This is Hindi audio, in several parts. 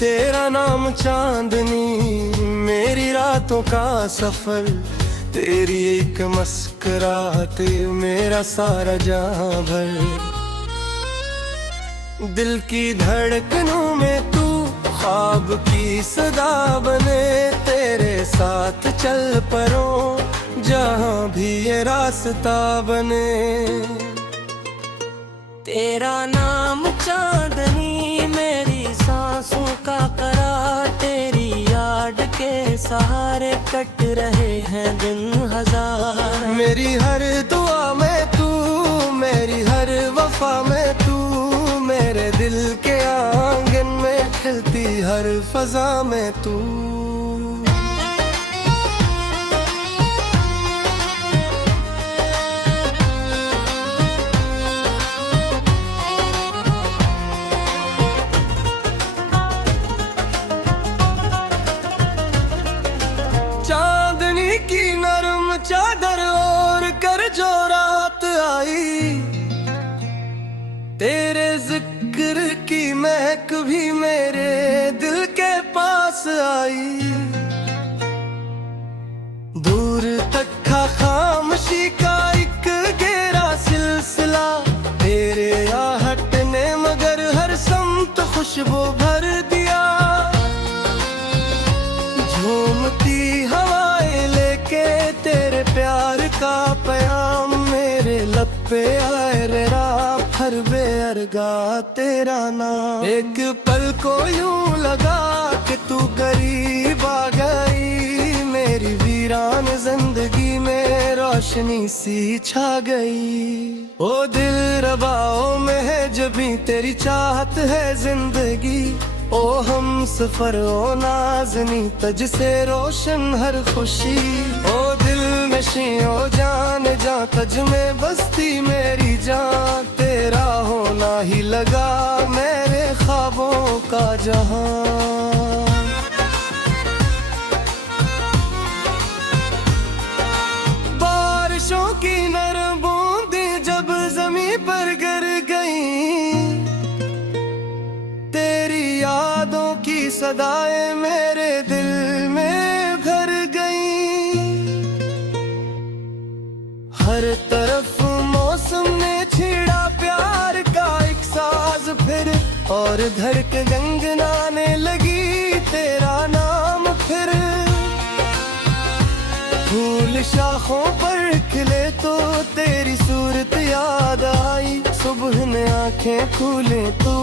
तेरा नाम चांदनी मेरी रातों का सफर, तेरी एक मुस्कुराहट मेरा सारा जहां भर। दिल की धड़कनों में तू ख्वाब की सदा बने, तेरे साथ चल परो जहां भी ये रास्ता बने। तेरा नाम चांदनी मेरी सांसों का करार, तेरी याद के सहारे कट रहे हैं दिन हजार। मेरी हर दुआ में तू, मेरी हर वफा में तू, मेरे दिल के आंगन में खिलती हर फजा में तू। चांदनी की नरम चादर ओढ़ कर जो रात आई, तेरे जिक्र की महक भी मेरे दिल के पास आई। दूर तक था खामोशी का एक गहरा सिलसिला, तेरे आहट ने मगर हर समत खुशबू भर दिया। झूमती हवाएं लेके तेरे प्यार का पैगाम मेरे लब पे आए रे रात हर बेअरगा तेरा नाम। एक पल को यूं लगा कि तू करीब आ गई, मेरी वीरान जिंदगी में रोशनी सी छा गई। ओ दिल रबाओं में है जब भी तेरी चाहत है जिंदगी, ओ हम सफर ओ नाज़नी तज से रोशन हर खुशी। ओ दिल नशी ओ जान जा तज में बस्ती मेरी जान, तेरा होना ही लगा मेरे ख्वाबों का जहां। बारिशों की नरम बूंदें जब ज़मीं पर गिर गईं, तेरी यादों की सदाएं मेरे दिल में भर गईं। हर तरफ मौसम ने छेड़ा प्यार का एक साज फिर, और धड़कन गंगनाने लगी तेरा नाम फिर। फूल शाखों पर खिले तो तेरी सूरत याद आई, सुबह ने आंखें खोले तो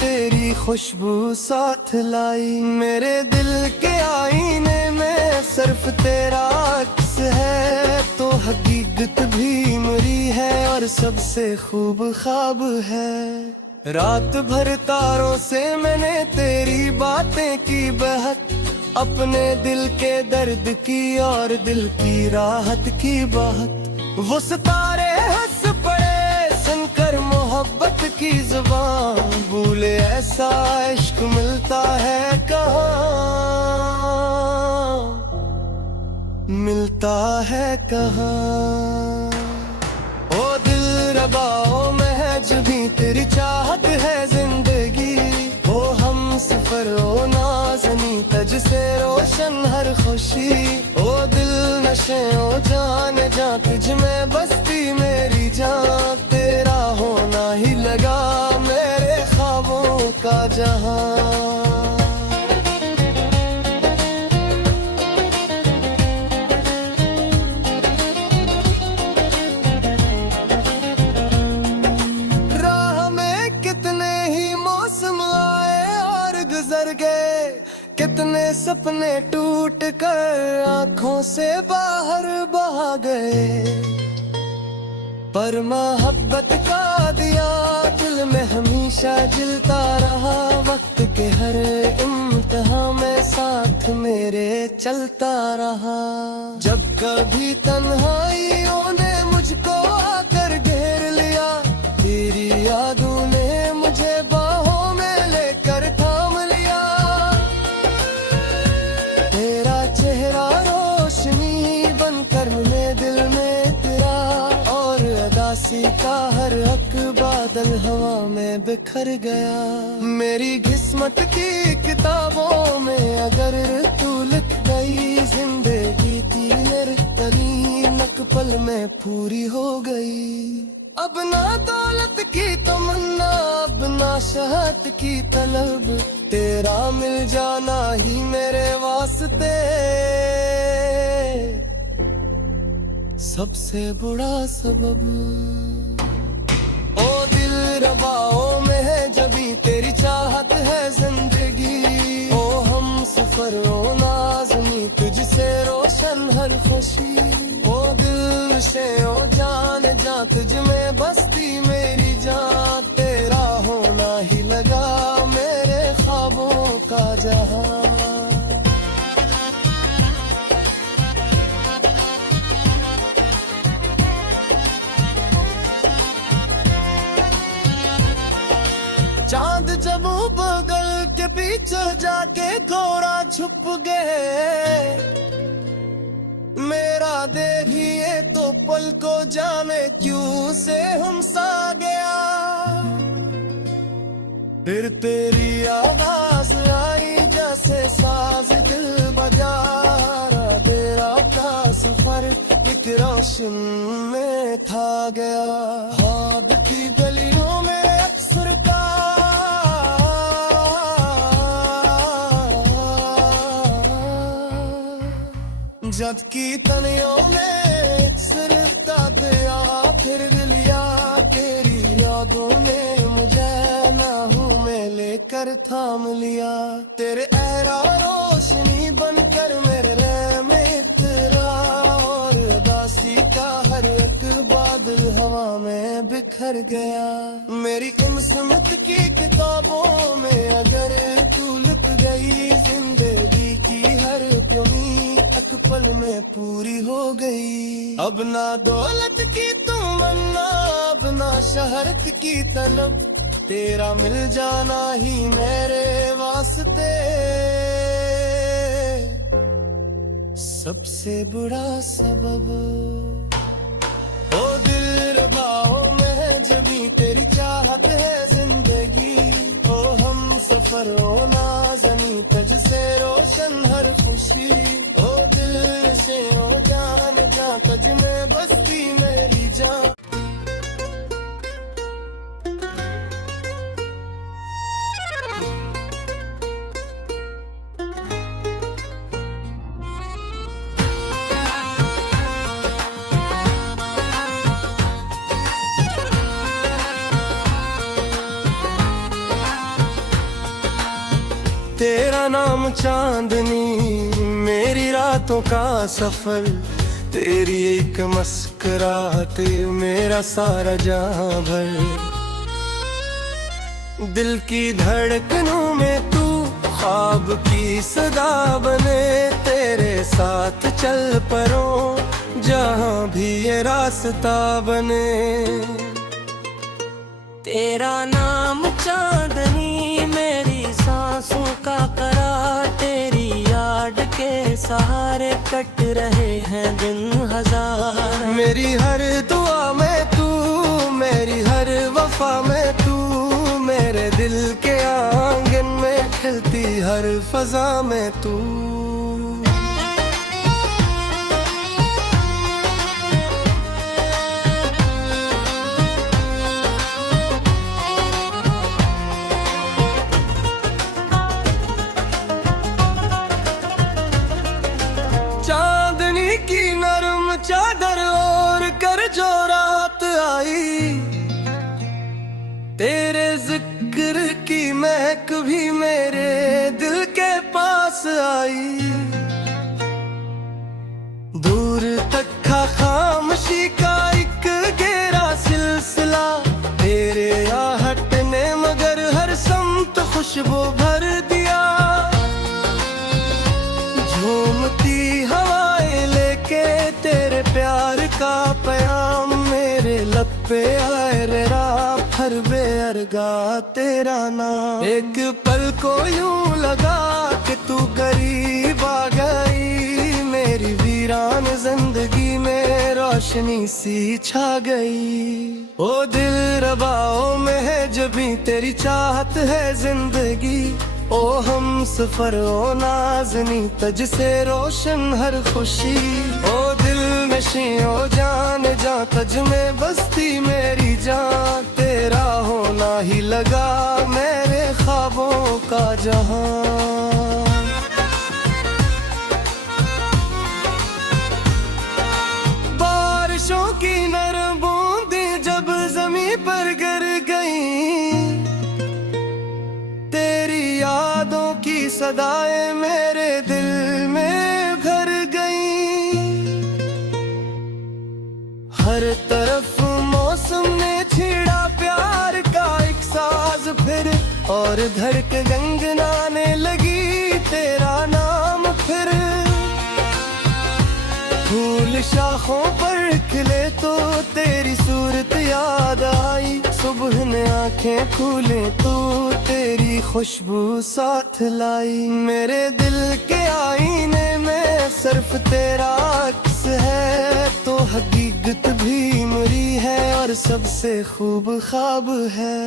तेरी खुशबू साथ लाई। मेरे दिल के आईने में सिर्फ तेरा अक्स है, तो हकीकत भी मरी है और सबसे खूब ख्वाब है। रात भर तारों से मैंने तेरी बातें की बहक, अपने दिल के दर्द की और दिल की राहत की बात। वो सितारे हंस पड़े सुनकर मोहब्बत की जुबान, भूले ऐसा इश्क मिलता है कहाँ, मिलता है कहाँ। ओ दिल रबाओं में है जब भी तेरी चाहत है जिंदगी, ओ हम सफर ओ नाज़नी तज से रोशन हर खुशी। ओ दिल नशे ओ जान जा तुझ में बस्ती मेरी जान, तेरा होना ही लगा मेरे ख्वाबों का जहां। कितने सपने टूट कर आंखों से बाहर बहा गए, पर मोहब्बत का दिया दिल में हमेशा जलता रहा। वक्त के हर इम्तिहान में साथ मेरे चलता रहा। जब कभी तन्हाइयों ने मुझको आकर घेर लिया, तेरी यादों ने मुझे बाहों में लेकर थाम लिया। तेरा चेहरा रोशनी बनकर मेरे दिल में तेरा, और अदासी का हर हक बार बादल हवा में बिखर गया। मेरी किस्मत की किताबों में अगर तू लिख गई, जिंदगी की मेरी तरीन एक पल में पूरी हो गई। अब ना दौलत की तमन्ना, अब ना शहद की तलब, तेरा मिल जाना ही मेरे वास्ते सबसे बुरा सबब। ओ दिल रबाओं में है जबी तेरी चाहत है जिंदगी, ओ हम सफर ओ नाज़नी तुझसे रोशन हर खुशी। ओ दिल से ओ जान जा तुझ में बसती मेरी जान, तेरा होना ही लगा मेरे ख्वाबों का जहां। चांद जब बगल के पीछे जाके गोरा छुप गए, मेरा देखिए तो पल को जाने क्यों से हमसा गया। फिर तेरी आवाज आई जैसे साज दिल बजा रहा, तेरा का सफर एक रोशन में खा गया। ख्वाब की गलियों में अक्सर का जबकि तनियों में सिरता दिया, फिर दिलिया तेरी यादों ने मुझे ना हूँ मैं लेकर थाम लिया। तेरे एहरा रोशनी बनकर मेरे रह में इतरा, और उदासी का हर एक बादल हवा में बिखर गया। मेरी किस्मत की किताबों में अगर तू लिख गई, जिंदगी की हर कमी एक पल में पूरी हो गई। अब ना दौलत की तमन्ना, अब ना शहरत की तलब, तेरा मिल जाना ही मेरे वास्ते सबसे बुरा सबब। ओ दिल रबाओं में है जबी तेरी चाहत है जिंदगी, ओ हम सफर ओ नाज़नी तुझसे रोशन हर खुशी। ओ दिल से ओ जान जा तुझ में बसती मेरी जान। तेरा नाम चांदनी मेरी रातों का सफर, तेरी एक मुस्कुराहट मेरा सारा जहां भर। दिल की धड़कनों में तू ख्वाब की सदा बने, तेरे साथ चल परो जहां भी ये रास्ता बने। तेरा नाम चांदनी मेरी सांसों का करार, तेरी याद के सहारे कट रहे हैं दिन हजार। मेरी हर दुआ में तू, मेरी हर वफा में तू, मेरे दिल के आंगन में खिलती हर फजा में तू। चांदनी की नरम चादर ओढ़ कर जो रात आई, तेरे जिक्र की महक भी मेरे दिल के पास आई। दूर तक खामोशी का एक गहरा सिलसिला, तेरे आहट ने मगर हर समत खुशबू भर दिया। झूमती हवाएं लेके तेरे प्यार का पैगाम मेरे लब पे आए रे रात हर बेअरगा तेरा नाम। एक पल को यूं लगा कि तू करीब आ गई, मेरी वीरान जिंदगी में रोशनी सी छा गई। ओ दिल रबाओ में है जबी तेरी चाहत है जिंदगी, ओ हम सफर ओ नाज़नी तज से रोशन हर खुशी। ओ दिल नशी ओ जान जा तज में बस्ती मेरी जान, तेरा होना ही लगा मेरे ख्वाबों का जहां। बारिशों की नरम बूंदें जब जमीन पर गिर गईं, तेरी यादों की सदाएं मेरे दिल में भर गईं। हर तरफ मौसम ने छेड़ा प्यार का एक साज फिर, और धड़क गंगनाने लगी तेरा नाम फिर। फूल शाखों पर खिले तो तेरी सूरत याद आई, सुबह ने आंखें खोले तो तेरी खुशबू साथ लाई। मेरे दिल के आईने में सिर्फ तेरा अक्स है, तो हकीकत भी मेरी है और सबसे खूब ख्वाब है।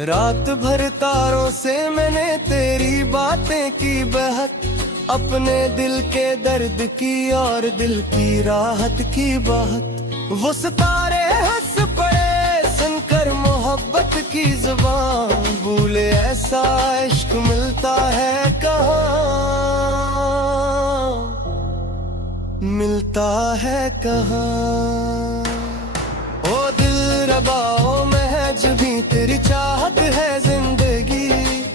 रात भर तारों से मैंने तेरी बातें की बहक, अपने दिल के दर्द की और दिल की राहत की बात। वो सितारे हंस पड़े सुनकर मोहब्बत की जुबान, भूले ऐसा इश्क मिलता है कहाँ, मिलता है कहाँ। ओ दिल रबाओ में है जबी तेरी चाहत है जिंदगी,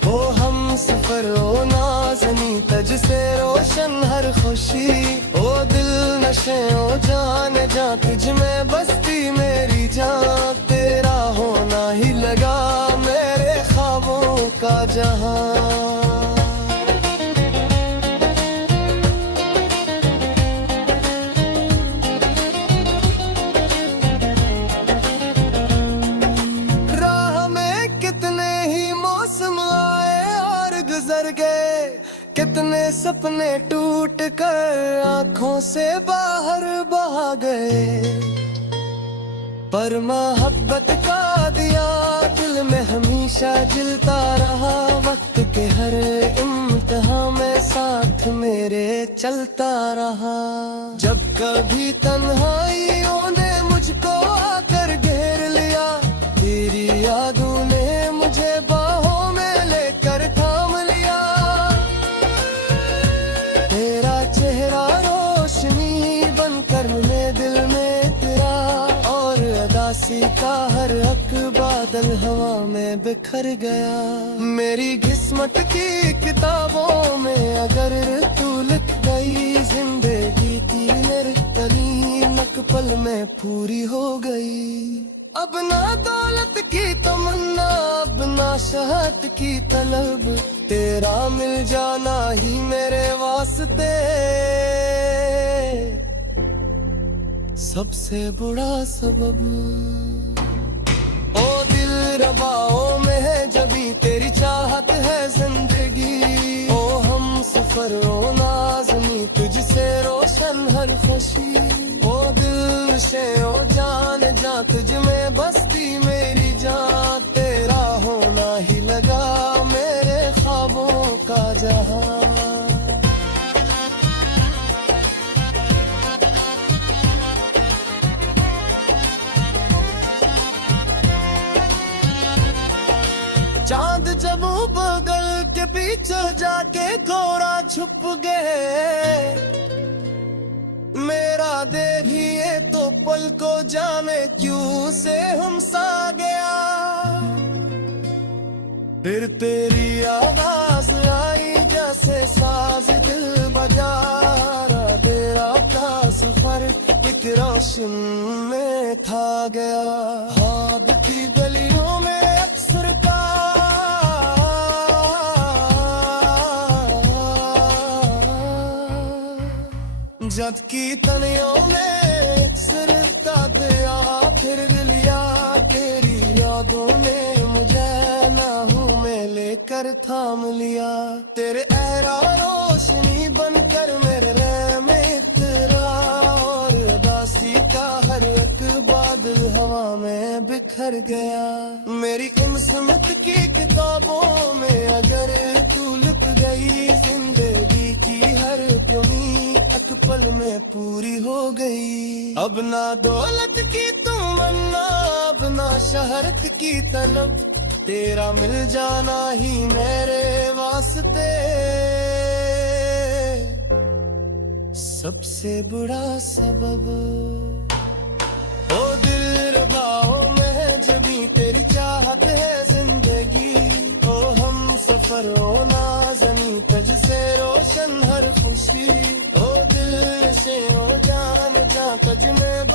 ओ हम सफर ओ नाज़नी तज से रोशन हर खुशी। ओ दिल नशे ओ जान जा तुझ में बस्ती मेरी जान, तेरा होना ही लगा मेरे ख्वाबों का जहां। कितने सपने टूट कर आंखों से बाहर बहा गए, पर मोहब्बत का दिया दिल में हमेशा जलता रहा। वक्त के हर इम्तिहान में साथ मेरे चलता रहा। जब कभी तन्हाइयों ने मुझको आकर घेर लिया, तेरी यादों ने मुझे बाहों में लेकर थाम लिया। तेरा चेहरा रोशनी बनकर मेरे दिल में तेरा, और अदासी का हर हक बादल हवा में बिखर गया। मेरी किस्मत की किताबों में अगर तू लिख गई, जिंदगी की मेरी तलीम एक पल में पूरी हो गई। अब ना दौलत की तमन्ना, अब ना शहद की तलब, तेरा मिल जाना ही मेरे वास्ते सबसे बड़ा सबब। ओ दिल रबाओ में है जबी तेरी चाहत है जिंदगी, ओ हम सफर ओ नाज़नी तुझसे रोशन हर खुशी। ओ दिल से ओ जान जा तुझ में बस्ती मेरी जान, तेरा होना ही लगा मेरे ख्वाबों का जहां। चांद जब बगल के पीछे जाके गोरा छुप गए, मेरा देखिए तो पल को जाने क्यों से हमसा गया। फिर तेरी आवाज आई जैसे साज दिल बजा रहा, तेरा का सफर एक रोशन में था गया। हाथ की गलियों में अक्सर का जद की तनियों में सिर का दिया, फिर लिया तेरी यादों ने कर थाम लिया। तेरे एहरा रोशनी बनकर मेरे रह में इतरा, और उदासी का हर एक बादल हवा में बिखर गया। मेरी इन किस्मत की किताबों में अगर तू लिख गई, जिंदगी की हर कमी एक पल में पूरी हो गई। अब ना दौलत की तमन्ना, अब ना शहरत की तलब, तेरा मिल जाना ही मेरे वास्ते सबसे बड़ा सबब। ओ दिल रुबाओ में जबी तेरी चाहत है जिंदगी, ओ हम सफर ओ नाज़नी तुझसे रोशन हर खुशी। ओ दिल से ओ जान जा तुझ में